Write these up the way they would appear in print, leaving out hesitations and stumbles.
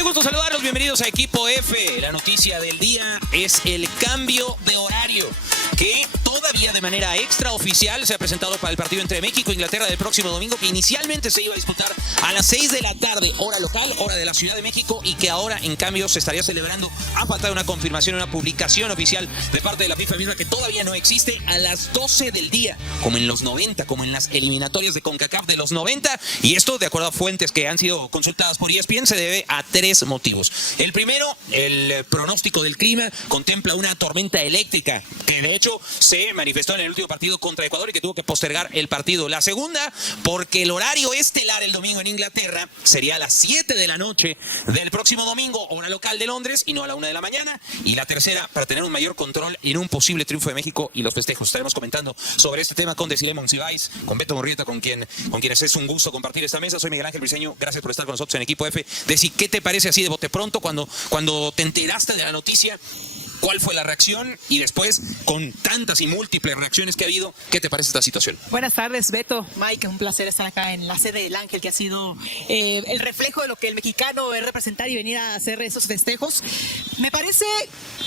Qué gusto saludarlos, bienvenidos a Equipo F. La noticia del día es el cambio de horario que todavía de manera extraoficial se ha presentado para el partido entre México e Inglaterra del próximo domingo, que inicialmente se iba a disputar a las 6 de la tarde, hora local, hora de la Ciudad de México, y que ahora en cambio se estaría celebrando a falta de una confirmación, una publicación oficial de parte de la FIFA misma, que todavía no existe, a las 12 del día, como en los 90, como en las eliminatorias de CONCACAF de los 90, y esto, de acuerdo a fuentes que han sido consultadas por ESPN, se debe a tres motivos. El primero, el pronóstico del clima contempla una tormenta eléctrica que de hecho se manifestó en el último partido contra Ecuador y que tuvo que postergar el partido. La segunda, porque el horario estelar el domingo en Inglaterra sería a las 7 de la noche del próximo domingo, hora local de Londres, y no a la 1 de la mañana. Y la tercera, para tener un mayor control en un posible triunfo de México y los festejos. Estaremos comentando sobre este tema con Desiree Monsiváis, con Beto Murrieta, con quienes es un gusto compartir esta mesa. Soy Miguel Ángel Briceño, gracias por estar con nosotros en Equipo F. Desi, ¿qué te parece así de bote pronto cuando te enteraste de la noticia? ¿Cuál fue la reacción? Y después, con tantas y múltiples reacciones que ha habido, ¿qué te parece esta situación? Buenas tardes, Beto, Mike, un placer estar acá en la sede del Ángel, que ha sido el reflejo de lo que el mexicano es representar y venir a hacer esos festejos. Me parece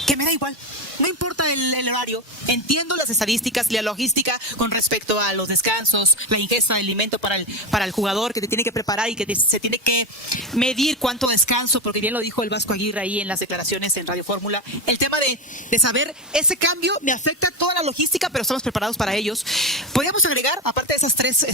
que me da igual, no importa el horario, entiendo las estadísticas y la logística con respecto a los descansos, la ingesta de alimento para el jugador, que te tiene que preparar y que se tiene que medir cuánto descanso, porque bien lo dijo el Vasco Aguirre ahí en las declaraciones en Radio Fórmula. El tema de saber ese cambio me afecta toda la logística, pero estamos preparados para ellos. Podríamos agregar, aparte de esas tres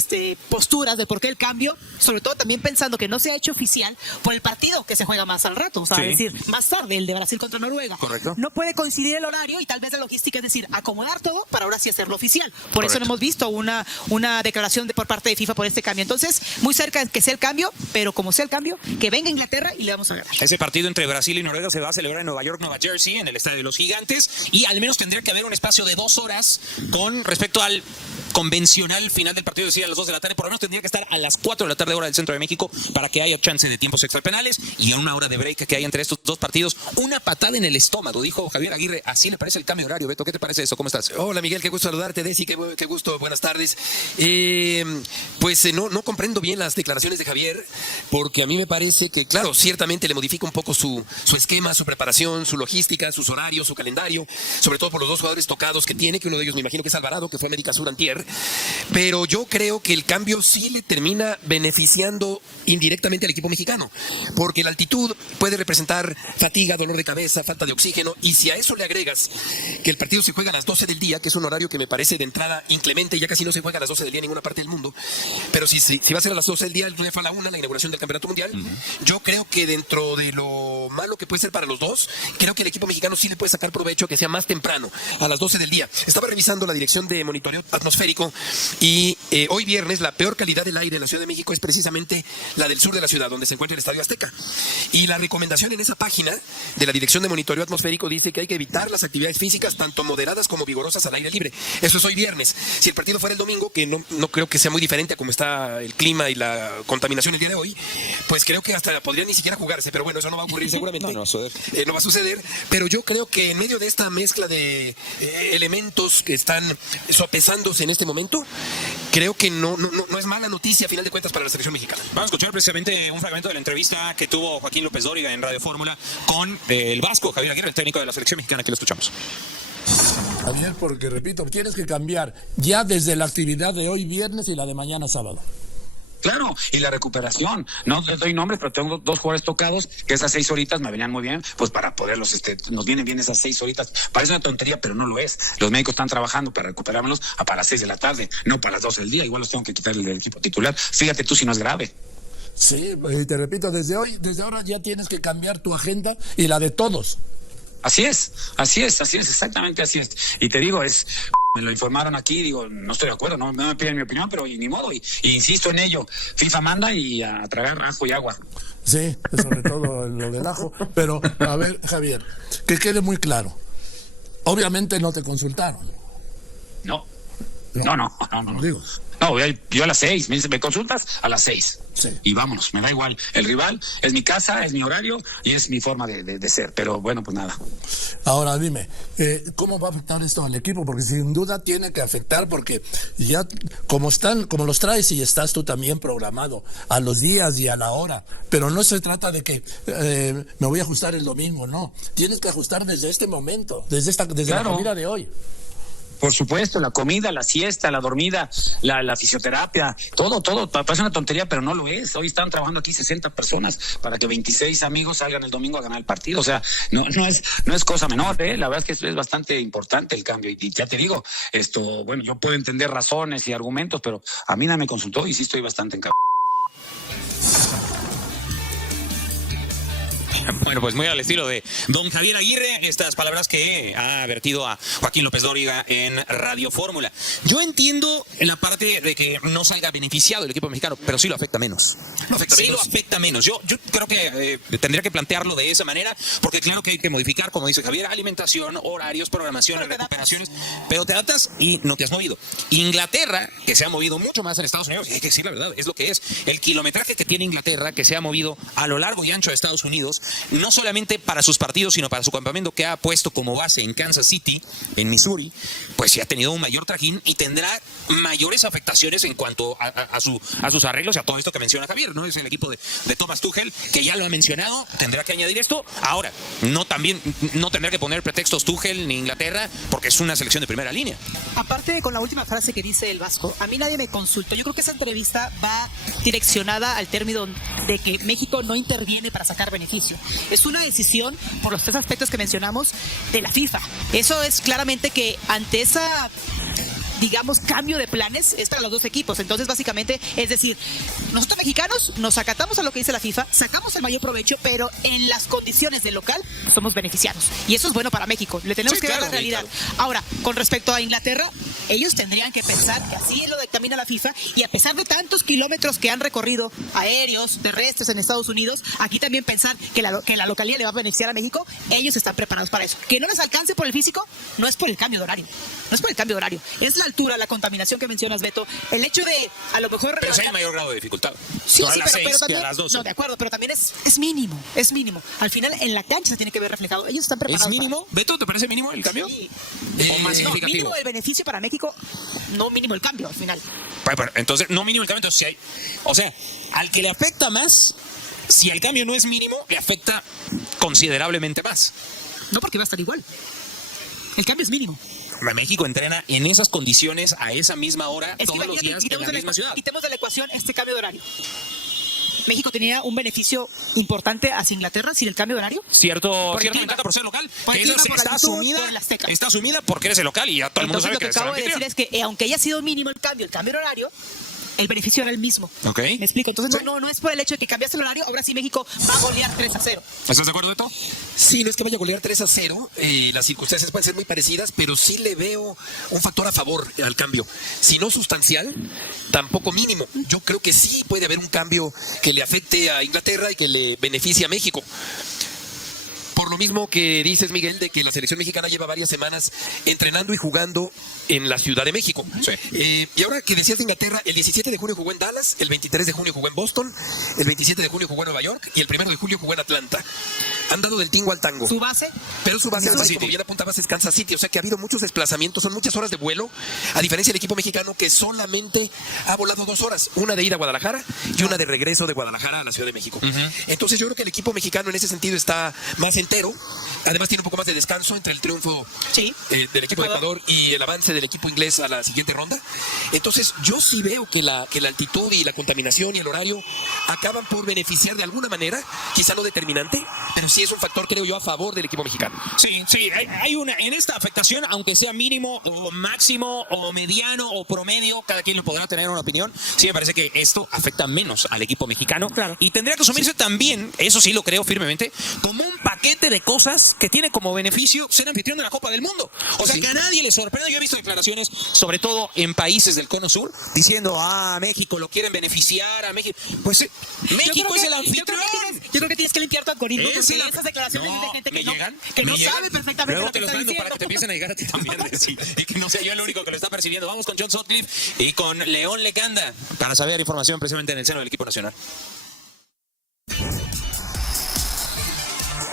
posturas de por qué el cambio, sobre todo también pensando que no se ha hecho oficial por el partido que se juega más al rato, o sea, sí, es decir, más tarde, el de Brasil contra Noruega. Correcto. No puede coincidir el horario y tal vez la logística, es decir, acomodar todo para ahora sí hacerlo oficial. Por Correcto. eso no hemos visto una declaración por parte de FIFA por este cambio. Entonces, muy cerca que sea el cambio, pero como sea el cambio, que venga Inglaterra y le vamos a ganar. Ese partido entre Brasil y Noruega se va a celebrar en Nueva York, Nueva Jersey, en el Estadio de los Gigantes, y al menos tendría que haber un espacio de 2 horas con respecto al convencional final del partido, decía a las 2 de la tarde, por lo menos tendría que estar a las 4 de la tarde hora del centro de México para que haya chance de tiempos extrapenales y a una hora de break que hay entre estos dos partidos. Una patada en el estómago, dijo Javier Aguirre, así le parece el cambio de horario. Beto, ¿qué te parece eso? ¿Cómo estás? Hola Miguel, qué gusto saludarte. Desi, qué gusto, buenas tardes. No comprendo bien las declaraciones de Javier, porque a mí me parece que, claro, ciertamente le modifica un poco su esquema, su preparación, su logística, sus horarios, su calendario, sobre todo por los dos jugadores tocados que tiene, que uno de ellos me imagino que es Alvarado, que fue a América Sur antier. Pero yo creo que el cambio sí le termina beneficiando indirectamente al equipo mexicano, porque la altitud puede representar fatiga, dolor de cabeza, falta de oxígeno, y si a eso le agregas que el partido se juega a las 12 del día, que es un horario que me parece de entrada inclemente, ya casi no se juega a las 12 del día en ninguna parte del mundo, pero si va a ser a las 12 del día, el lunes fue a la 1, la inauguración del Campeonato Mundial, yo creo que dentro de lo malo que puede ser para los dos, creo que el equipo mexicano sí le puede sacar provecho que sea más temprano, a las 12 del día. Estaba revisando la dirección de monitoreo atmosférico y hoy viernes la peor calidad del aire en la Ciudad de México es precisamente la del sur de la ciudad, donde se encuentra el Estadio Azteca. Y la recomendación en esa página de la dirección de monitoreo atmosférico dice que hay que evitar las actividades físicas tanto moderadas como vigorosas al aire libre. Eso es hoy viernes. Si el partido fuera el domingo, que no creo que sea muy diferente a cómo está el clima y la contaminación el día de hoy, pues creo que hasta podría ni siquiera jugarse, pero bueno, eso no va a ocurrir seguramente. No va a suceder. No va a suceder, pero yo creo que en medio de esta mezcla de elementos que están sopesándose en este momento, creo que no es mala noticia a final de cuentas para la selección mexicana. Vamos a escuchar precisamente un fragmento de la entrevista que tuvo Joaquín López Dóriga en Radio Fórmula con el Vasco Javier Aguirre, el técnico de la selección mexicana. Aquí lo escuchamos. Javier, porque repito, tienes que cambiar ya desde la actividad de hoy viernes y la de mañana sábado. Claro, y la recuperación, no les doy nombres, pero tengo 2 jugadores tocados, que esas 6 horitas me venían muy bien, pues para poderlos, nos vienen bien esas 6 horitas. Parece una tontería, pero no lo es. Los médicos están trabajando para recuperármelos para las 6 de la tarde, no para las 12 del día, igual los tengo que quitar del equipo titular. Fíjate tú si no es grave. Sí, y te repito, desde ahora ya tienes que cambiar tu agenda y la de todos. Así es, exactamente así es. Y te digo, me lo informaron aquí, digo, no estoy de acuerdo, no me piden mi opinión, pero ni modo, y insisto en ello, FIFA manda y a tragar ajo y agua. Sí, sobre todo lo del ajo, pero a ver, Javier, que quede muy claro, obviamente no te consultaron. No. No. Digo. No, yo a las 6, me consultas a las 6. Sí. Y vámonos, me da igual. El rival es mi casa, es mi horario y es mi forma de ser. Pero bueno, pues nada. Ahora dime, ¿cómo va a afectar esto al equipo? Porque sin duda tiene que afectar, porque ya como los traes y estás tú también programado a los días y a la hora, pero no se trata de que me voy a ajustar el domingo, no. Tienes que ajustar desde este momento, desde la comida de hoy. Por supuesto, la comida, la siesta, la dormida, la fisioterapia, todo, parece una tontería, pero no lo es. Hoy están trabajando aquí 60 personas para que 26 amigos salgan el domingo a ganar el partido. O sea, no es cosa menor, ¿eh? La verdad es que es bastante importante el cambio. Y ya te digo, bueno, yo puedo entender razones y argumentos, pero a mí nadie me consultó y sí estoy bastante encabronado. Bueno, pues muy al estilo de don Javier Aguirre, estas palabras que ha vertido a Joaquín López Dóriga en Radio Fórmula. Yo entiendo en la parte de que no salga beneficiado el equipo mexicano, pero sí lo afecta menos. Lo afecta menos. Yo creo que tendría que plantearlo de esa manera, porque claro que hay que modificar, como dice Javier, alimentación, horarios, programaciones, recuperaciones, pero te adaptas y no te has movido. Inglaterra, que se ha movido mucho más en Estados Unidos, y hay que decir la verdad, es lo que es. El kilometraje que tiene Inglaterra, que se ha movido a lo largo y ancho de Estados Unidos, no solamente para sus partidos, sino para su campamento que ha puesto como base en Kansas City, en Missouri, pues sí ha tenido un mayor trajín y tendrá mayores afectaciones en cuanto a sus arreglos y a todo esto que menciona Javier, ¿no? Es el equipo de Thomas Tuchel, que ya lo ha mencionado, tendrá que añadir esto. Ahora, no tendrá que poner pretextos Tuchel ni Inglaterra, porque es una selección de primera línea. Aparte, con la última frase que dice el Vasco, a mí nadie me consultó. Yo creo que esa entrevista va direccionada al término de que México no interviene para sacar beneficio. Es una decisión, por los tres aspectos que mencionamos, de la FIFA. Eso es claramente que ante esa, digamos, cambio de planes es para los dos equipos. Entonces, básicamente, es decir, nosotros mexicanos nos acatamos a lo que dice la FIFA, sacamos el mayor provecho, pero en las condiciones del local somos beneficiados. Y eso es bueno para México. Le tenemos que dar la realidad. Claro. Ahora, con respecto a Inglaterra, ellos tendrían que pensar que así lo dictamina la FIFA, y a pesar de tantos kilómetros que han recorrido aéreos, terrestres en Estados Unidos, aquí también pensar que la localidad le va a beneficiar a México. Ellos están preparados para eso. Que no les alcance por el físico, no es por el cambio de horario. No es por el cambio de horario. Es la altura, la contaminación que mencionas, Beto, el hecho de, a lo mejor... Pero sí hay mayor grado de dificultad. Sí, no a las 6 pero también, que a las 12. No, de acuerdo, pero también es mínimo, es mínimo. Al final, en la cancha se tiene que ver reflejado. Ellos están preparados. ¿Es mínimo? Beto, ¿te parece mínimo el cambio? Sí. ¿O más significativo? Mínimo el beneficio para México, no mínimo el cambio al final. Bueno, entonces, no mínimo el cambio, entonces sí hay... O sea, al que le afecta más, si el cambio no es mínimo, le afecta considerablemente más. No, porque va a estar igual. El cambio es mínimo. México entrena en esas condiciones a esa misma hora Es que todos los días en la misma ciudad. Quitemos de la ecuación este cambio de horario. México tenía un beneficio importante hacia Inglaterra sin el cambio de horario. Cierto Por ventaja por ser local. Por el Que clima, por está la altitud, asumida, por el Azteca. está asumida porque eres el local y ya todo el mundo Entonces, sabe lo que es acabo de anfitrión. decir es que aunque haya sido mínimo el cambio de horario, el beneficio era el mismo. Ok. ¿Me explico? Entonces Sí. no es por el hecho de que cambiaste el horario, ahora sí México va a golear 3-0. ¿Estás de acuerdo, Beto? Sí, no es que vaya a golear 3-0, las circunstancias pueden ser muy parecidas, pero sí le veo un factor a favor al cambio. Si no sustancial, tampoco mínimo. Yo creo que sí puede haber un cambio que le afecte a Inglaterra y que le beneficie a México. Por lo mismo que dices, Miguel, de que la selección mexicana lleva varias semanas entrenando y jugando en la Ciudad de México. Sí. Y ahora que decías de Inglaterra, el 17 de junio jugó en Dallas, el 23 de junio jugó en Boston, el 27 de junio jugó en Nueva York y el 1 de julio jugó en Atlanta. Han dado del tingo al tango. Su base, Pero su base, Kansas además, City. como bien apuntabas, es Kansas City. O sea que ha habido muchos desplazamientos, son muchas horas de vuelo, a diferencia del equipo mexicano que solamente ha volado 2 horas. Una de ida a Guadalajara y una de regreso de Guadalajara a la Ciudad de México. Entonces yo creo que el equipo mexicano en ese sentido está más entero. Además tiene un poco más de descanso entre el triunfo sí. del equipo de Ecuador y el avance del equipo inglés a la siguiente ronda. Entonces yo sí veo que la altitud y la contaminación y el horario acaban por beneficiar de alguna manera, quizá no determinante, pero sí es un factor, creo yo, a favor del equipo mexicano. Sí, hay una en esta afectación, aunque sea mínimo o máximo o mediano o promedio, cada quien lo podrá tener una opinión. Sí me parece que esto afecta menos al equipo mexicano. Claro. Y tendría que asumirse también, eso sí lo creo firmemente, como un paquete de cosas que tiene como beneficio ser anfitrión de la Copa del Mundo. O sea, Sí. que a nadie le sorprende. Yo he visto declaraciones, sobre todo en países del Cono Sur, diciendo, México lo quieren beneficiar a México. Pues México es el anfitrión. Yo creo que tienes que limpiar tu algoritmo porque Sí, esas declaraciones no, de gente me que no, llegan, que me no llegan. sabe perfectamente Luego lo te que los está mando diciendo. para que te empiecen a llegar a ti también. Y que no sea yo el único que lo está percibiendo. Vamos con John Sutcliffe y con León Lecanda para saber información precisamente en el seno del equipo nacional.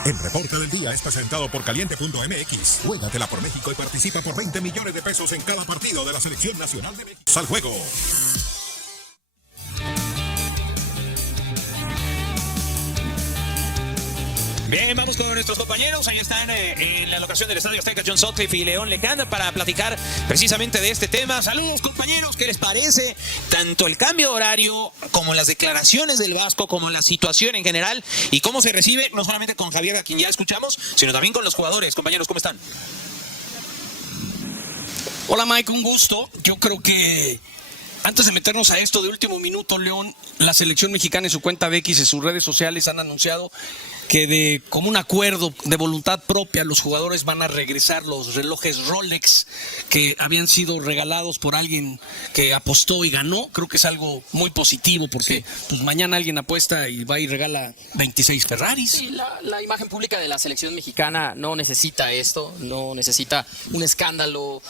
El reporte del día es presentado por Caliente.mx. Juégatela por México y participa por 20 millones de pesos en cada partido de la Selección Nacional de México. ¡Al juego! Bien, vamos con nuestros compañeros. Ahí están en la locación del Estadio Azteca, John Sutcliffe y León Lecanda para platicar precisamente de este tema. Saludos, compañeros. ¿Qué les parece? Tanto el cambio de horario como las declaraciones del Vasco, como la situación en general y cómo se recibe, no solamente con Javier, a quien ya escuchamos, sino también con los jugadores. Compañeros, ¿cómo están? Hola, Mike, un gusto. Yo creo que antes de meternos a esto de último minuto, León, la selección mexicana en su cuenta de X, en sus redes sociales, han anunciado que de como un acuerdo de voluntad propia los jugadores van a regresar los relojes Rolex que habían sido regalados por alguien que apostó y ganó. Creo que es algo muy positivo porque pues mañana alguien apuesta y va y regala 26 Ferraris. Sí, la imagen pública de la selección mexicana no necesita esto, no necesita un escándalo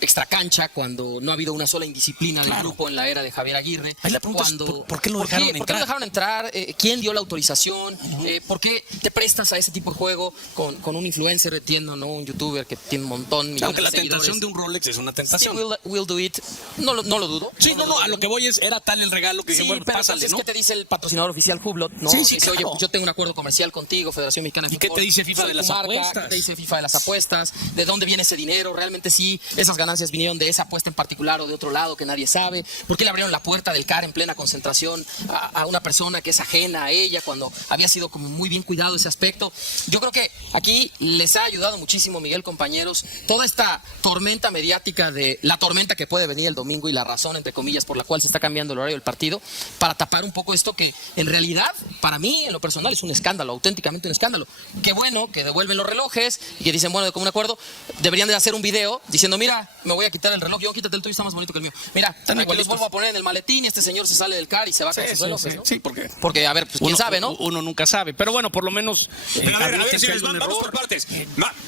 extra cancha cuando no ha habido una sola indisciplina del grupo en la era de Javier Aguirre. Ahí la pregunta es, ¿por qué lo dejaron entrar? ¿Por qué lo dejaron entrar? ¿Quién dio la autorización? ¿Por qué te prestas a ese tipo de juego con un influencer, entiendo, ¿no? Un youtuber que tiene un montón, millones Aunque la de seguidores? tentación de un Rolex es una tentación. Sí, we'll do it. No lo dudo. Sí, no, a lo que voy es, era tal el regalo que Sí, dije, bueno, pero pásale, entonces, ¿no? ¿qué te dice el patrocinador oficial Hublot? ¿No? Sí, Dice, claro. oye, pues yo tengo un acuerdo comercial contigo, Federación Mexicana de ¿Y qué Fútbol. te dice FIFA Soy de tu las marca, apuestas? ¿Qué te dice FIFA de las apuestas? ¿De dónde viene ese dinero? ¿Realmente sí esas ganancias vinieron de esa apuesta en particular o de otro lado que nadie sabe? ¿Por qué le abrieron la puerta del CAR en plena concentración a una persona que es ajena a ella cuando había sido como muy bien cuidado ese aspecto? Yo creo que aquí les ha ayudado muchísimo, Miguel, compañeros, toda esta tormenta mediática de la tormenta que puede venir el domingo y la razón, entre comillas, por la cual se está cambiando el horario del partido, para tapar un poco esto que en realidad, para mí, en lo personal, es un escándalo, auténticamente un escándalo. Qué bueno que devuelven los relojes y que dicen, bueno, de común acuerdo, deberían de hacer un video diciendo, mira, me voy a quitar el reloj, yo quítate el tuyo, está más bonito que el mío. Mira, aquí los vuelvo a poner en el maletín y este señor se sale del CAR y se va con sus relojes, ¿no? Sí, porque Porque, a ver, pues quién sabe, ¿no? Uno nunca sabe, pero bueno, por lo menos... Pero a ver, señores, vamos por partes.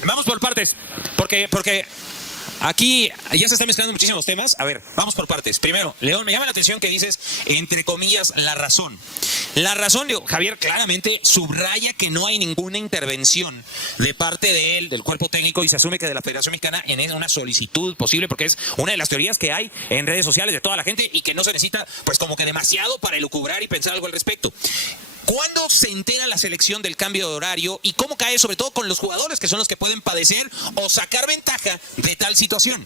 Vamos por partes. Porque aquí ya se están mezclando muchísimos temas. A ver, vamos por partes. Primero, León, me llama la atención que dices, entre comillas, la razón. La razón, digo, Javier claramente subraya que no hay ninguna intervención de parte de él, del cuerpo técnico, y se asume que de la Federación Mexicana en una solicitud posible, porque es una de las teorías que hay en redes sociales de toda la gente y que no se necesita, pues, como que demasiado para elucubrar y pensar algo al respecto. ¿Cuándo se entera la selección del cambio de horario y cómo cae, sobre todo con los jugadores que son los que pueden padecer o sacar ventaja de tal situación?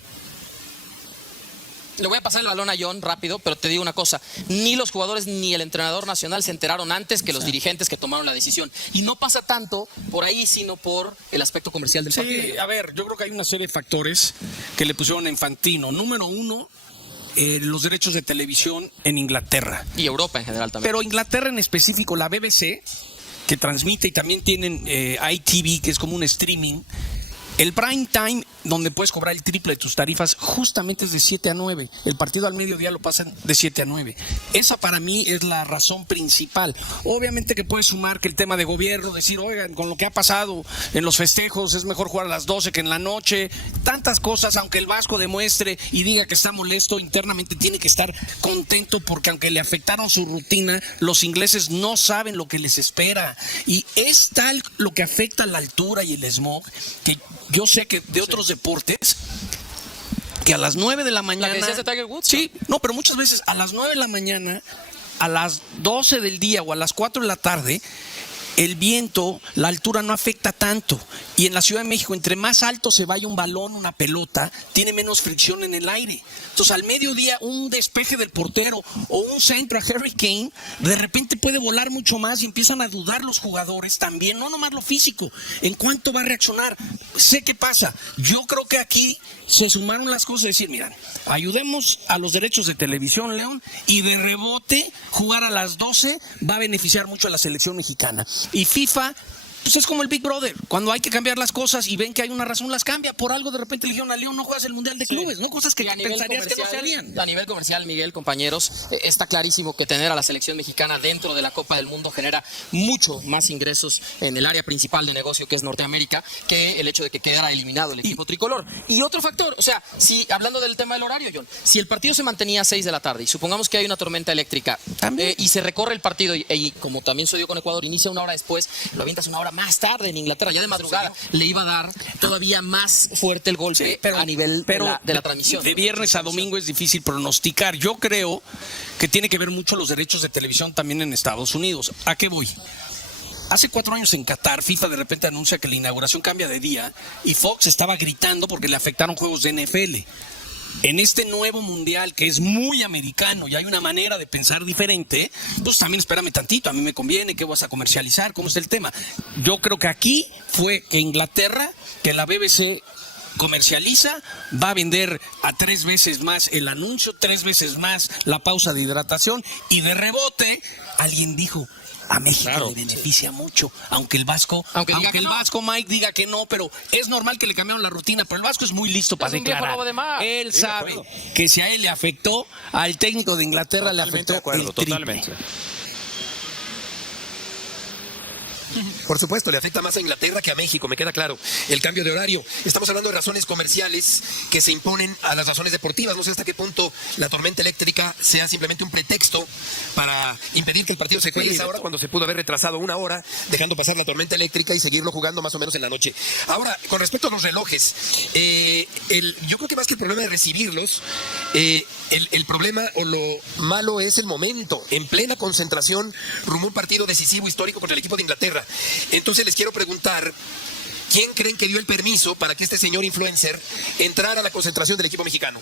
Le voy a pasar el balón a John rápido, pero te digo una cosa, ni los jugadores ni el entrenador nacional se enteraron antes que los dirigentes que tomaron la decisión. Y no pasa tanto por ahí, sino por el aspecto comercial del partido. Sí, a ver, yo creo que hay una serie de factores que le pusieron a Infantino. Número uno, los derechos de televisión en Inglaterra. Y Europa en general también. Pero Inglaterra en específico, la BBC, que transmite y también tienen ITV, que es como un streaming. El prime time, donde puedes cobrar el triple de tus tarifas, justamente es de 7 a 9. El partido al mediodía lo pasan de 7 a 9. Esa para mí es la razón principal. Obviamente que puedes sumar que el tema de gobierno, decir, oigan, con lo que ha pasado en los festejos, es mejor jugar a las 12 que en la noche. Tantas cosas, aunque el Vasco demuestre y diga que está molesto, internamente tiene que estar contento porque aunque le afectaron su rutina, los ingleses no saben lo que les espera. Y es tal lo que afecta la altura y el smog que yo sé que de otros deportes que a las 9 de la mañana... ¿La que decías de Tiger Woods? Sí, no, pero muchas veces a las 9 de la mañana, a las 12 del día o a las 4 de la tarde, el viento, la altura no afecta tanto. Y en la Ciudad de México, entre más alto se vaya un balón, una pelota, tiene menos fricción en el aire. Entonces, al mediodía, un despeje del portero o un centro a Harry Kane, de repente puede volar mucho más y empiezan a dudar los jugadores también, no nomás lo físico. ¿En cuánto va a reaccionar? Sé qué pasa. Yo creo que aquí se sumaron las cosas, decir, mira, ayudemos a los derechos de televisión, León, y de rebote, jugar a las 12 va a beneficiar mucho a la selección mexicana. Y FIFA pues es como el Big Brother. Cuando hay que cambiar las cosas y ven que hay una razón, las cambia. Por algo de repente le dijeron a León, no juegas el Mundial de Clubes, ¿no? Cosas que pensarías que no se harían. A nivel comercial, Miguel, compañeros, está clarísimo que tener a la selección mexicana dentro de la Copa del Mundo genera mucho más ingresos en el área principal de negocio, que es Norteamérica, que el hecho de que quedara eliminado el equipo tricolor. Y otro factor, o sea, si hablando del tema del horario, John, si el partido se mantenía a 6 de la tarde y supongamos que hay una tormenta eléctrica y se recorre el partido y como también sucedió con Ecuador, inicia una hora después, lo avientas una hora más tarde en Inglaterra, ya de madrugada, le iba a dar todavía más fuerte el golpe a nivel de la transmisión. De viernes a domingo es difícil pronosticar. Yo creo que tiene que ver mucho los derechos de televisión también en Estados Unidos. ¿A qué voy? Hace 4 años en Qatar, FIFA de repente anuncia que la inauguración cambia de día y Fox estaba gritando porque le afectaron juegos de NFL. En este nuevo mundial que es muy americano y hay una manera de pensar diferente, pues también espérame tantito, a mí me conviene, ¿qué vas a comercializar? ¿Cómo es el tema? Yo creo que aquí fue que Inglaterra, que la BBC comercializa, va a vender a 3 veces más el anuncio, 3 veces más la pausa de hidratación y de rebote alguien dijo, a México le beneficia mucho, aunque el Vasco, Mike diga que no, pero es normal que le cambiaron la rutina, pero el Vasco es muy listo para declarar. Él sabe que si a él le afectó, al técnico de Inglaterra le afectó el triple. Por supuesto, le afecta más a Inglaterra que a México, me queda claro. El cambio de horario. Estamos hablando de razones comerciales que se imponen a las razones deportivas. No sé hasta qué punto la tormenta eléctrica sea simplemente un pretexto para impedir que el partido se juegue a esa hora, cuando se pudo haber retrasado 1 hora, dejando pasar la tormenta eléctrica y seguirlo jugando más o menos en la noche. Ahora, con respecto a los relojes, yo creo que más que el problema de recibirlos, el problema o lo malo es el momento. En plena concentración, rumbo a un partido decisivo histórico contra el equipo de Inglaterra. Entonces les quiero preguntar, ¿quién creen que dio el permiso para que este señor influencer entrara a la concentración del equipo mexicano?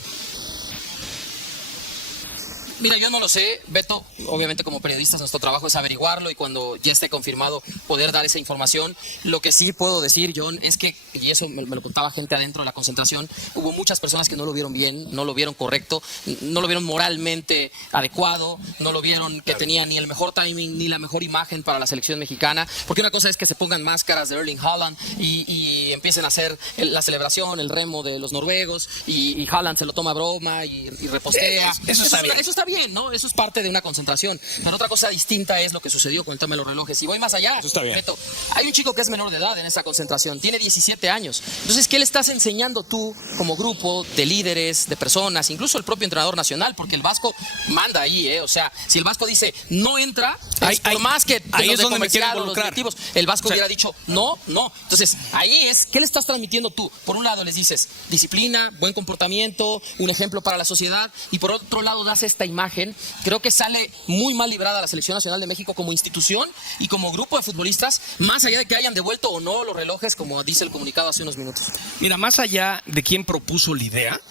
Mira, yo no lo sé, Beto, obviamente como periodistas nuestro trabajo es averiguarlo y cuando ya esté confirmado poder dar esa información. Lo que sí puedo decir, John, es que, y eso me lo contaba gente adentro de la concentración, hubo muchas personas que no lo vieron bien, no lo vieron correcto, no lo vieron moralmente adecuado, no lo vieron que tenía ni el mejor timing ni la mejor imagen para la selección mexicana, porque una cosa es que se pongan máscaras de Erling Haaland y empiecen a hacer la celebración, el remo de los noruegos y Haaland se lo toma a broma y repostea. Eso está bien, ¿no? Eso es parte de una concentración. Pero otra cosa distinta es lo que sucedió con el tema de los relojes. Y voy más allá. Eso está bien. Beto, hay un chico que es menor de edad en esta concentración. Tiene 17 años. Entonces, ¿qué le estás enseñando tú como grupo de líderes, de personas, incluso el propio entrenador nacional? Porque el Vasco manda ahí, ¿eh? O sea, si el Vasco dice no entra, por más que ahí los es donde me quiero los involucrar. directivos, el Vasco hubiera dicho no. Entonces, ahí es, ¿qué le estás transmitiendo tú? Por un lado les dices disciplina, buen comportamiento, un ejemplo para la sociedad, y por otro lado das esta imagen. Creo que sale muy mal librada la Selección Nacional de México como institución y como grupo de futbolistas, más allá de que hayan devuelto o no los relojes, como dice el comunicado hace unos minutos. Mira, más allá de quién propuso la idea,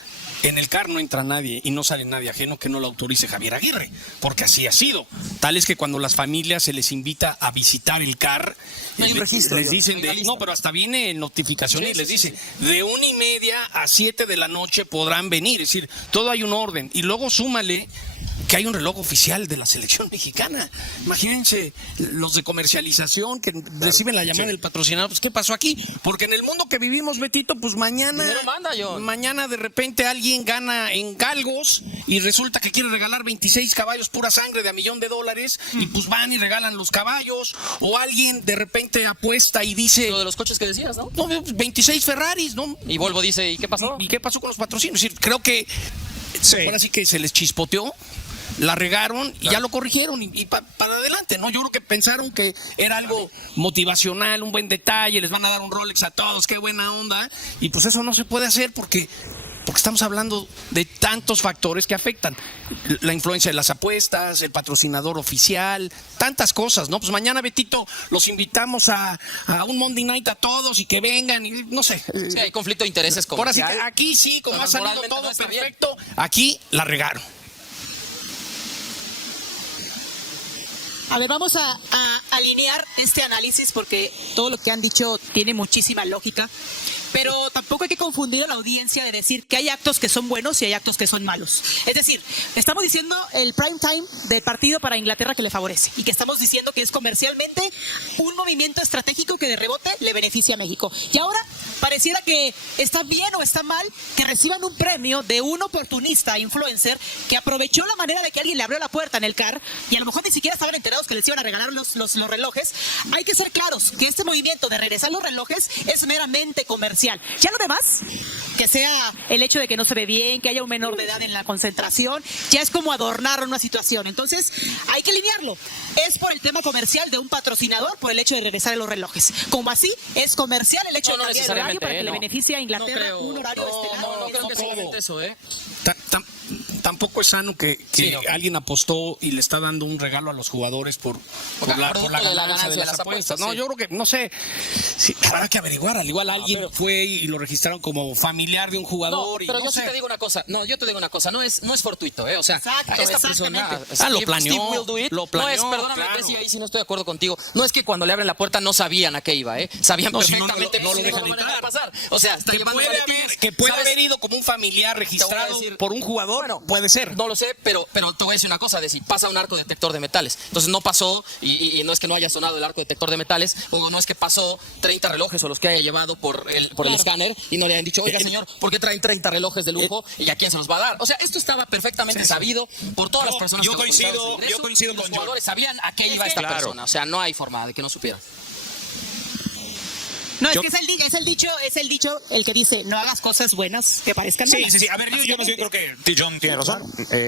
en el CAR no entra nadie y no sale nadie ajeno que no lo autorice Javier Aguirre, porque así ha sido. Tal es que cuando las familias se les invita a visitar el CAR, no hay un registro, les dicen, no, pero hasta viene notificación y les dice, de 1:30 a 7 de la noche podrán venir, es decir, todo hay un orden. Y luego súmale que hay un reloj oficial de la selección mexicana. Imagínense los de comercialización que reciben la llamada del patrocinador. Pues, ¿qué pasó aquí? Porque en el mundo que vivimos, Betito, pues mañana de repente alguien gana en galgos y resulta que quiere regalar 26 caballos pura sangre de $1,000,000 y pues van y regalan los caballos. O alguien de repente apuesta y dice... Lo de los coches que decías, ¿no? No, 26 Ferraris, ¿no? Y Volvo dice, ¿y qué pasó? ¿Y qué pasó con los patrocinios? Es decir, creo que ahora sí que se les chispoteó, la regaron y ya lo corrigieron y para adelante, ¿no? Yo creo que pensaron que era algo motivacional, un buen detalle, les van a dar un Rolex a todos, qué buena onda, y pues eso no se puede hacer porque estamos hablando de tantos factores que afectan. La influencia de las apuestas, el patrocinador oficial, tantas cosas, ¿no? Pues mañana, Betito, los invitamos a un Monday Night a todos y que vengan, y no sé. Sí, hay conflicto de intereses comercial. Ahora sí que aquí sí, como ha salido todo no perfecto, aquí la regaron. A ver, vamos a alinear este análisis porque todo lo que han dicho tiene muchísima lógica, pero tampoco hay que confundir a la audiencia de decir que hay actos que son buenos y hay actos que son malos. Es decir, estamos diciendo el prime time del partido para Inglaterra que le favorece y que estamos diciendo que es comercialmente un movimiento estratégico que de rebote le beneficia a México. Y ahora pareciera que está bien o está mal que reciban un premio de un oportunista influencer que aprovechó la manera de que alguien le abrió la puerta en el CAR y a lo mejor ni siquiera estaban enterados que les iban a regalar los relojes. Hay que ser claros que este movimiento de regresar los relojes es meramente comercial. Ya lo demás, que sea el hecho de que no se ve bien, que haya un menor de edad en la concentración, ya es como adornar una situación. Entonces, hay que alinearlo. Es por el tema comercial de un patrocinador, por el hecho de regresar los relojes. Como así, es comercial el hecho de cambiar el horario para que le beneficie a Inglaterra un horario estelar. No creo que sea eso, ¿eh? Tampoco es sano que alguien apostó y le está dando un regalo a los jugadores por la ganancia de las apuestas. No, yo creo que, no sé, habrá que averiguar. Al igual alguien fue y lo registraron como familiar de un jugador. No, pero yo sí te digo una cosa. No, yo te digo una cosa. No es fortuito, ¿eh? O sea, esta persona lo planeó. No es, perdóname, Bessie, ahí sí no estoy de acuerdo contigo. No es que cuando le abren la puerta no sabían a qué iba, ¿eh? Sabían perfectamente no lo dejan dejar pasar. O sea, está llevando que puede haber ido como un familiar registrado por un jugador. Bueno, puede ser. No lo sé, pero te voy a decir una cosa, decir, pasa un arco detector de metales. Entonces no pasó, y no es que no haya sonado el arco detector de metales, o no es que pasó 30 relojes o los que haya llevado por el escáner y no le hayan dicho, oiga señor, ¿por qué traen 30 relojes de lujo y a quién se los va a dar? O sea, esto estaba perfectamente sabido por todas las personas yo coincido con los jugadores sabían a qué iba esta persona. O sea, no hay forma de que no supieran. No, es que es el dicho el que dice, no hagas cosas buenas que parezcan malas. Sí. A ver, yo más bien creo que John tiene razón.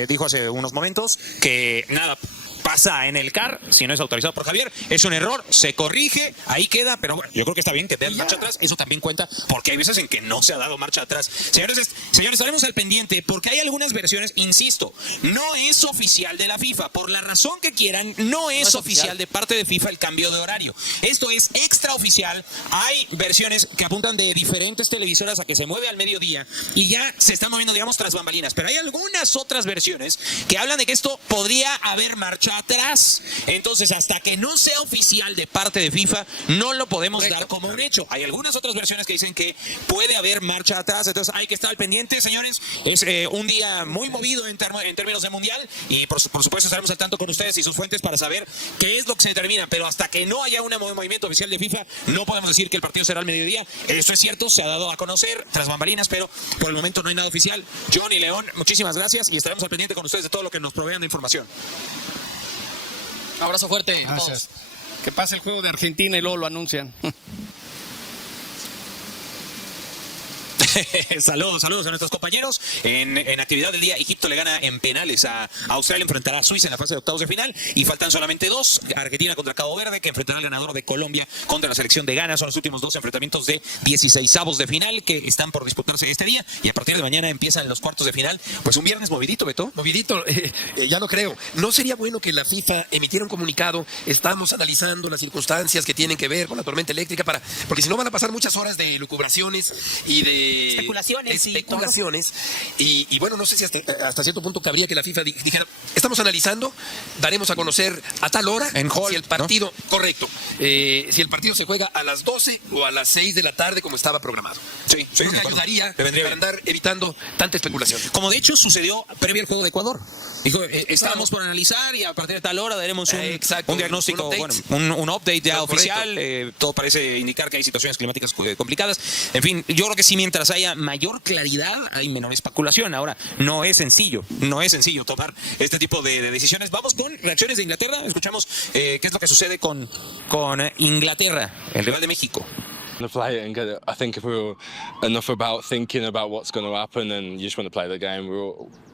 Dijo hace unos momentos que nada pasa en el CAR si no es autorizado por Javier. Es un error, se corrige, ahí queda, pero bueno, yo creo que está bien que den marcha atrás. Eso también cuenta porque hay veces en que no se ha dado marcha atrás. Señores, estaremos al pendiente porque hay algunas versiones, insisto, no es oficial de la FIFA. Por la razón que quieran, no es oficial de parte de FIFA el cambio de horario. Esto es extraoficial. Hay versiones que apuntan de diferentes televisoras a que se mueve al mediodía y ya se están moviendo, digamos, tras bambalinas. Pero hay algunas otras versiones que hablan de que esto podría haber marcha atrás. Entonces, hasta que no sea oficial de parte de FIFA, no lo podemos dar como un hecho. Hay algunas otras versiones que dicen que puede haber marcha atrás. Entonces, hay que estar al pendiente, señores. Es un día muy movido en términos de mundial y por supuesto estaremos al tanto con ustedes y sus fuentes para saber qué es lo que se determina. Pero hasta que no haya un movimiento oficial de FIFA, no podemos decir que el partido será al mediodía. Esto es cierto, se ha dado a conocer tras bambalinas, pero por el momento no hay nada oficial. John y León, muchísimas gracias y estaremos al pendiente con ustedes de todo lo que nos provean de información. Un abrazo fuerte. Gracias. Que pase el juego de Argentina y luego lo anuncian. Saludos a nuestros compañeros. En actividad del día, Egipto le gana en penales a Australia, enfrentará a Suiza en la fase de octavos de final y faltan solamente dos. Argentina contra Cabo Verde, que enfrentará al ganador de Colombia contra la selección de Ghana. Son los últimos dos enfrentamientos de 16avos de final que están por disputarse este día y a partir de mañana empiezan los cuartos de final. Pues un viernes movidito, Beto. Movidito, ya lo creo. ¿No sería bueno que la FIFA emitiera un comunicado? Estamos analizando las circunstancias que tienen que ver con la tormenta eléctrica porque si no van a pasar muchas horas de lucubraciones y de especulaciones y bueno, no sé si hasta cierto punto cabría que la FIFA dijera, estamos analizando, daremos a conocer a tal hora si el partido, ¿no? Correcto, si el partido se juega a las 12 o a las 6 de la tarde como estaba programado. Sí, me ayudaría para andar evitando tanta especulación. Como de hecho sucedió previo al juego de Ecuador. Dijo, estamos por analizar y a partir de tal hora daremos un diagnóstico, un update ya oficial. Todo parece indicar que hay situaciones climáticas complicadas. En fin, yo creo que sí, mientras haya mayor claridad, hay menor especulación. Ahora, no es sencillo tomar este tipo de decisiones. Vamos con reacciones de Inglaterra. Escuchamos qué es lo que sucede con Inglaterra, el rival de México. Play it and get it. I think if we were enough about thinking about what's going to happen and you just want to play the game,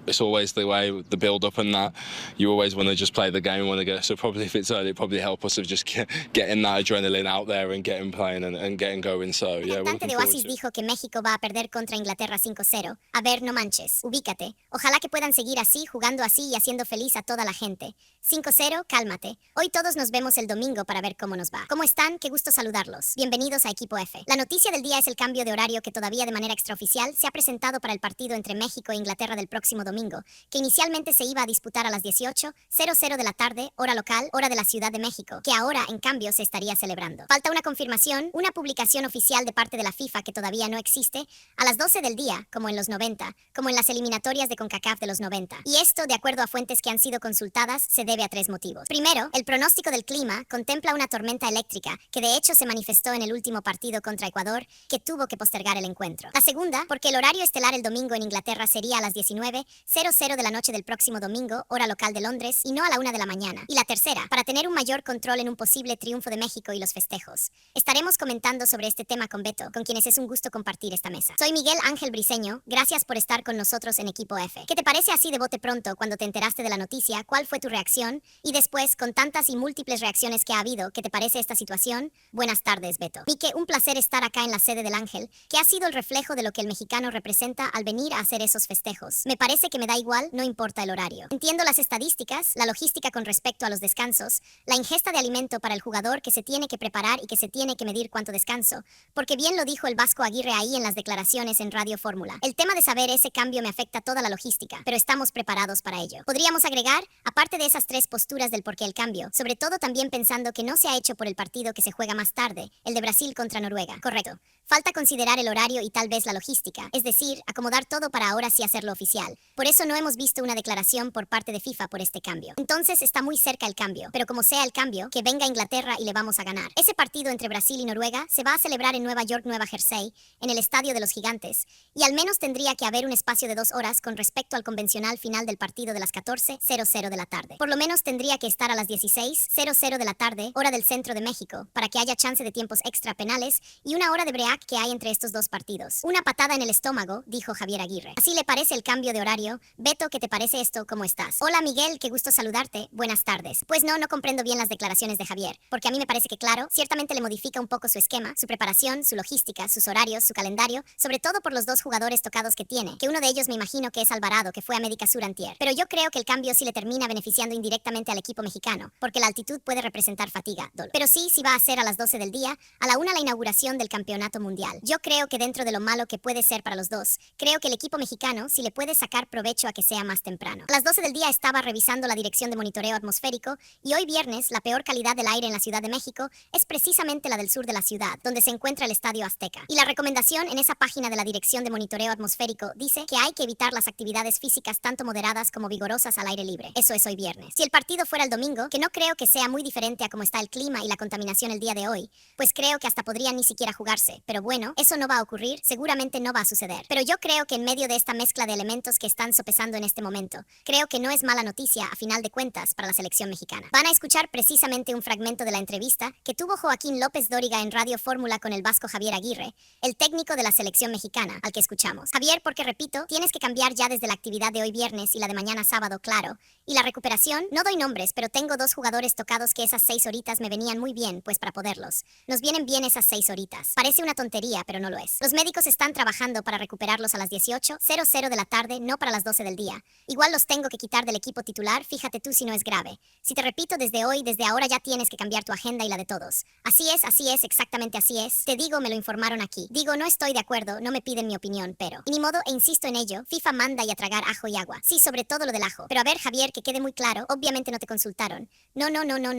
it's always the way, the build up and that. You always want to just play the game and want to get. So probably if it's early, it'd probably help us of just getting that adrenaline out there and getting playing and getting going. So yeah. El cantante de Oasis dijo que México va a perder contra Inglaterra 5-0. A ver, no manches, ubícate. Ojalá que puedan seguir así, jugando así y haciendo feliz a toda la gente. 5-0, cálmate. Hoy todos nos vemos el domingo para ver cómo nos va. ¿Cómo están? Qué gusto saludarlos. Bienvenidos a Equipo F. La noticia del día es el cambio de horario que todavía de manera extraoficial se ha presentado para el partido entre México e Inglaterra del próximo domingo domingo, que inicialmente se iba a disputar a las 18:00 de la tarde, hora local, hora de la Ciudad de México, que ahora, en cambio, se estaría celebrando. Falta una confirmación, una publicación oficial de parte de la FIFA que todavía no existe, a las 12 del día, como en los 90, como en las eliminatorias de CONCACAF de los 90. Y esto, de acuerdo a fuentes que han sido consultadas, se debe a 3 motivos. Primero, el pronóstico del clima contempla una tormenta eléctrica, que de hecho se manifestó en el último partido contra Ecuador, que tuvo que postergar el encuentro. La segunda, porque el horario estelar el domingo en Inglaterra sería a las 19:00 de la noche del próximo domingo, hora local de Londres, y no a la 1 de la mañana. Y la tercera, para tener un mayor control en un posible triunfo de México y los festejos. Estaremos comentando sobre este tema con Beto, con quienes es un gusto compartir esta mesa. Soy Miguel Ángel Briceño, gracias por estar con nosotros en Equipo F. ¿Qué te parece así de bote pronto cuando te enteraste de la noticia? ¿Cuál fue tu reacción? Y después, con tantas y múltiples reacciones que ha habido, ¿qué te parece esta situación? Buenas tardes, Beto. Mike, un placer estar acá en la sede del Ángel, que ha sido el reflejo de lo que el mexicano representa al venir a hacer esos festejos. Me parece que me da igual, no importa el horario. Entiendo las estadísticas, la logística con respecto a los descansos, la ingesta de alimento para el jugador que se tiene que preparar y que se tiene que medir cuánto descanso, porque bien lo dijo el Vasco Aguirre ahí en las declaraciones en Radio Fórmula. El tema de saber ese cambio me afecta toda la logística, pero estamos preparados para ello. Podríamos agregar, aparte de esas 3 posturas del por qué el cambio, sobre todo también pensando que no se ha hecho por el partido que se juega más tarde, el de Brasil contra Noruega. Correcto. Falta considerar el horario y tal vez la logística, es decir, acomodar todo para ahora sí hacerlo oficial. Por eso no hemos visto una declaración por parte de FIFA por este cambio. Entonces está muy cerca el cambio, pero como sea el cambio, que venga Inglaterra y le vamos a ganar. Ese partido entre Brasil y Noruega se va a celebrar en Nueva York, Nueva Jersey, en el Estadio de los Gigantes, y al menos tendría que haber un espacio de 2 horas con respecto al convencional final del partido de las 14:00 de la tarde. Por lo menos tendría que estar a las 16:00 de la tarde, hora del centro de México, para que haya chance de tiempos extra penales y una hora de break que hay entre estos 2 partidos. Una patada en el estómago, dijo Javier Aguirre. ¿Así le parece el cambio de horario? Beto, ¿qué te parece esto? ¿Cómo estás? Hola Miguel, qué gusto saludarte. Buenas tardes. Pues no comprendo bien las declaraciones de Javier, porque a mí me parece que claro, ciertamente le modifica un poco su esquema, su preparación, su logística, sus horarios, su calendario, sobre todo por los 2 jugadores tocados que tiene, que uno de ellos me imagino que es Alvarado, que fue a América Sur antier. Pero yo creo que el cambio sí le termina beneficiando indirectamente al equipo mexicano, porque la altitud puede representar fatiga, dolor. Pero sí va a ser a las 12 del día, a la 1 la inauguración del campeonato mundial. Yo creo que dentro de lo malo que puede ser para los dos, creo que el equipo mexicano sí le puede sacar provecho a que sea más temprano. A las 12 del día estaba revisando la dirección de monitoreo atmosférico y hoy viernes la peor calidad del aire en la Ciudad de México es precisamente la del sur de la ciudad, donde se encuentra el Estadio Azteca. Y la recomendación en esa página de la dirección de monitoreo atmosférico dice que hay que evitar las actividades físicas tanto moderadas como vigorosas al aire libre. Eso es hoy viernes. Si el partido fuera el domingo, que no creo que sea muy diferente a cómo está el clima y la contaminación el día de hoy, pues creo que hasta podrían ni siquiera jugarse. Pero bueno, eso no va a ocurrir, seguramente no va a suceder. Pero yo creo que en medio de esta mezcla de elementos que están sopesando en este momento, creo que no es mala noticia a final de cuentas para la selección mexicana. Van a escuchar precisamente un fragmento de la entrevista que tuvo Joaquín López Dóriga en Radio Fórmula con el vasco Javier Aguirre, el técnico de la selección mexicana, al que escuchamos. Javier, porque repito, tienes que cambiar ya desde la actividad de hoy viernes y la de mañana sábado, claro. Y la recuperación, no doy nombres, pero tengo 2 jugadores tocados que esas 6 horitas me venían muy bien, pues para poderlos. Nos vienen bien esas 6 horitas. Parece una tontería, pero no lo es. Los médicos están trabajando para recuperarlos a las 18:00 de la tarde, no para las 12 del día. Igual los tengo que quitar del equipo titular, fíjate tú si no es grave. Si te repito desde hoy, desde ahora ya tienes que cambiar tu agenda y la de todos. Así es, exactamente así es. Te digo, me lo informaron aquí. Digo, no estoy de acuerdo, no me piden mi opinión, pero... Y ni modo, e insisto en ello, FIFA manda y a tragar ajo y agua. Sí, sobre todo lo del ajo. Pero a ver, Javier, que quede muy claro, obviamente no te consultaron. No,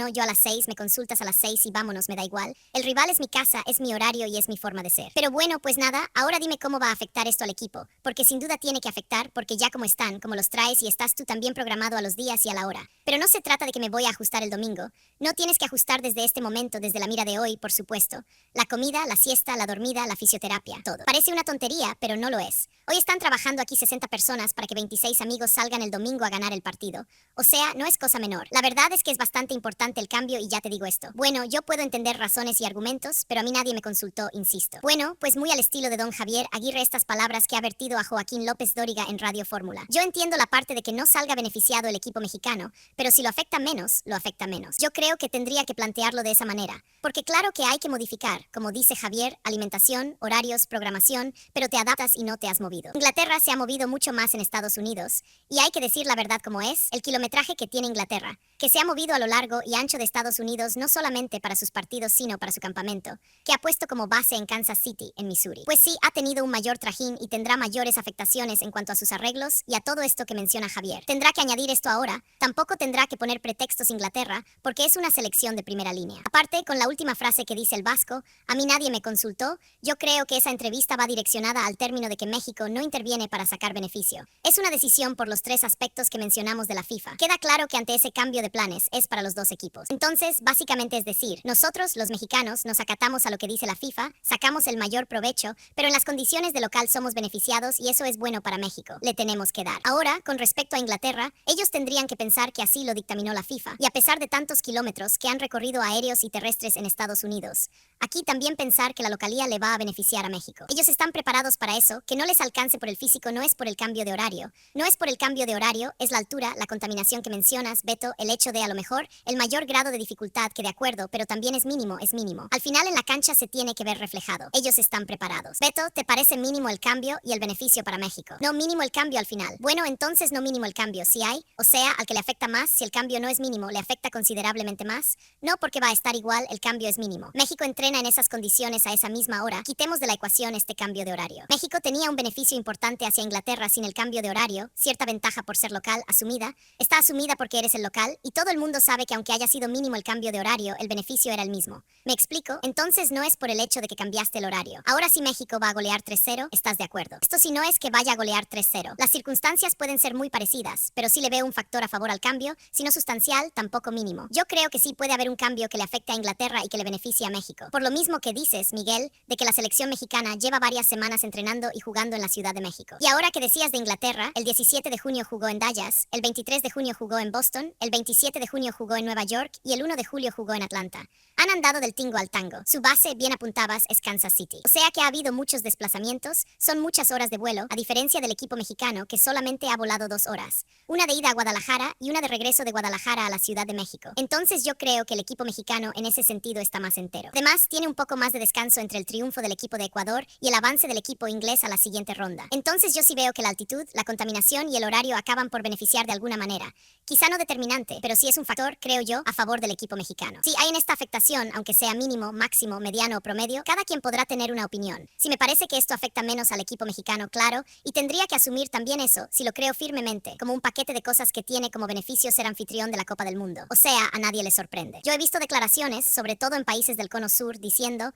yo a las 6, me consultas a las 6 y vámonos, me da igual. El rival es mi casa, es mi horario y es mi forma de ser. Pero bueno, pues nada, ahora dime cómo va a afectar esto al equipo, porque sin duda tiene que afectar, porque ya como están, como los traes y estás tú también programado a los días y a la hora. Pero no se trata de que me voy a ajustar el domingo. No tienes que ajustar desde este momento, desde la mira de hoy, por supuesto. La comida, la siesta, la dormida, la fisioterapia, todo. Parece una tontería, pero no lo es. Hoy están trabajando aquí 60 personas para que 26 amigos salgan el domingo a ganar el partido. O sea, no es cosa menor. La verdad es que es bastante importante el cambio y ya te digo esto. Bueno, yo puedo entender razones y argumentos, pero a mí nadie me consultó, insisto. Bueno, pues muy al estilo de don Javier Aguirre estas palabras que ha vertido a Joaquín López Dóriga en Radio Fórmula. Yo entiendo la parte de que no salga beneficiado el equipo mexicano, pero si lo afecta menos, lo afecta menos. Yo creo que tendría que plantearlo de esa manera, porque claro que hay que modificar, como dice Javier, alimentación, horarios, programación, pero te adaptas y no te has movido. Inglaterra se ha movido mucho más en Estados Unidos, y hay que decir la verdad como es, el kilometraje que tiene Inglaterra, que se ha movido a lo largo y ancho de Estados Unidos no solamente para sus partidos sino para su campamento, que ha puesto como base en Kansas City, en Missouri. Pues sí, ha tenido un mayor trajín y tendrá mayores afectaciones en cuanto a sus arreglos y a todo esto que menciona Javier. Tendrá que añadir esto ahora, tampoco tendrá que poner pretextos Inglaterra, porque es una selección de primera línea. Aparte, con la última frase que dice el vasco, a mí nadie me consultó, yo creo que esa entrevista va direccionada al término de que México no interviene para sacar beneficio. Es una decisión por los 3 aspectos que mencionamos de la FIFA. Queda claro que ante ese cambio de planes es para los 2 equipos. Entonces, básicamente es decir, nosotros, los mexicanos, nos acatamos a lo que dice la FIFA, sacamos el mayor provecho, pero en las condiciones de local somos beneficiados y eso es bueno para México. Le tenemos que dar. Ahora, con respecto a Inglaterra, ellos tendrían que pensar que así lo dictaminó la FIFA. Y a pesar de tantos kilómetros que han recorrido aéreos y terrestres en Estados Unidos, aquí también pensar que la localía le va a beneficiar a México. Ellos están preparados para eso, que no les alcance por el físico no es por el cambio de horario. No es por el cambio de horario, es la altura, la contaminación que mencionas, Beto, el hecho de a lo mejor el mayor grado de dificultad que de acuerdo, pero también es mínimo, es mínimo. Al final en la cancha se tiene que ver reflejado. Ellos están preparados. Beto, ¿te parece mínimo el cambio y el beneficio para México? No mínimo el cambio al final. Bueno, entonces no mínimo el cambio, ¿sí hay? O sea, al que le afecta más, si el cambio no es mínimo, ¿le afecta considerablemente más? No, porque va a estar igual, el cambio es mínimo. México entrena en esas condiciones a esa misma hora. Quitemos de la ecuación este cambio de horario. México tenía un beneficio importante hacia Inglaterra sin el cambio de horario, cierta ventaja por ser local, asumida. Está asumida porque eres el local y todo el mundo sabe que aunque haya sido mínimo el cambio de horario, el beneficio era el mismo. ¿Me explico? Entonces no es por el hecho de que cambiaste el horario. Ahora si México va a golear 3-0, ¿estás de acuerdo? Esto si no es que vaya a golear 3-0. Las circunstancias pueden ser muy parecidas, pero sí le veo un factor a favor al cambio, si no sustancial, tampoco mínimo. Yo creo que sí puede haber un cambio que le afecte a Inglaterra y que le beneficie a México. Por lo mismo que dices, Miguel, de que la selección mexicana lleva varias semanas entrenando y jugando en la Ciudad de México. Y ahora que decías de Inglaterra, el 17 de junio jugó en Dallas, el 23 de junio jugó en Boston, el 27 de junio jugó en Nueva York y el 1 de julio jugó en Atlanta. Han andado del tingo al tango. Su base, bien apuntabas, es Kansas City. O sea que ha habido muchos desplazamientos, son muchas horas de vuelo, a diferencia del equipo mexicano que solamente ha volado 2 horas. Una de ida a Guadalajara y una de regreso de Guadalajara a la Ciudad de México. Entonces yo creo que el equipo mexicano en ese sentido está más entero. Además, tiene un poco más de descanso entre el triunfo del equipo de Ecuador y el avance del equipo inglés a la siguiente ronda. Entonces yo sí veo que la altitud, la contaminación y el horario acaban por beneficiar de alguna manera. Quizá no determinante, pero sí es un factor, creo yo, a favor del equipo mexicano. Si hay en esta afectación, aunque sea mínimo, máximo, mediano o promedio, cada quien podrá tener una opinión. Si me parece que esto afecta menos al equipo mexicano, claro, y tendría que asumir también eso, si lo creo firmemente, como un paquete de cosas que tiene como beneficio ser anfitrión de la Copa del Mundo. O sea, a nadie le sorprende. Yo he visto declaraciones, sobre todo en países del Cono Sur, diciendo,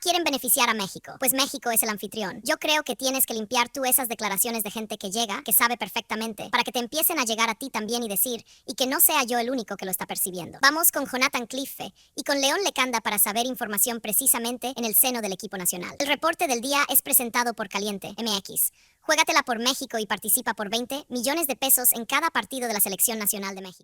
quieren beneficiar a México, pues México es el anfitrión. Yo creo que tienes que limpiar tú esas declaraciones de gente que llega, que sabe perfectamente, para que te empiecen a llegar a ti también y decir, y que no sea yo el único que lo está percibiendo. Vamos con Jonathan Cliffe y con León Lecanda para saber información precisamente en el seno del equipo nacional. El reporte del día es presentado por Caliente MX. Juégatela por México y participa por 20 millones de pesos en cada partido de la Selección Nacional de México.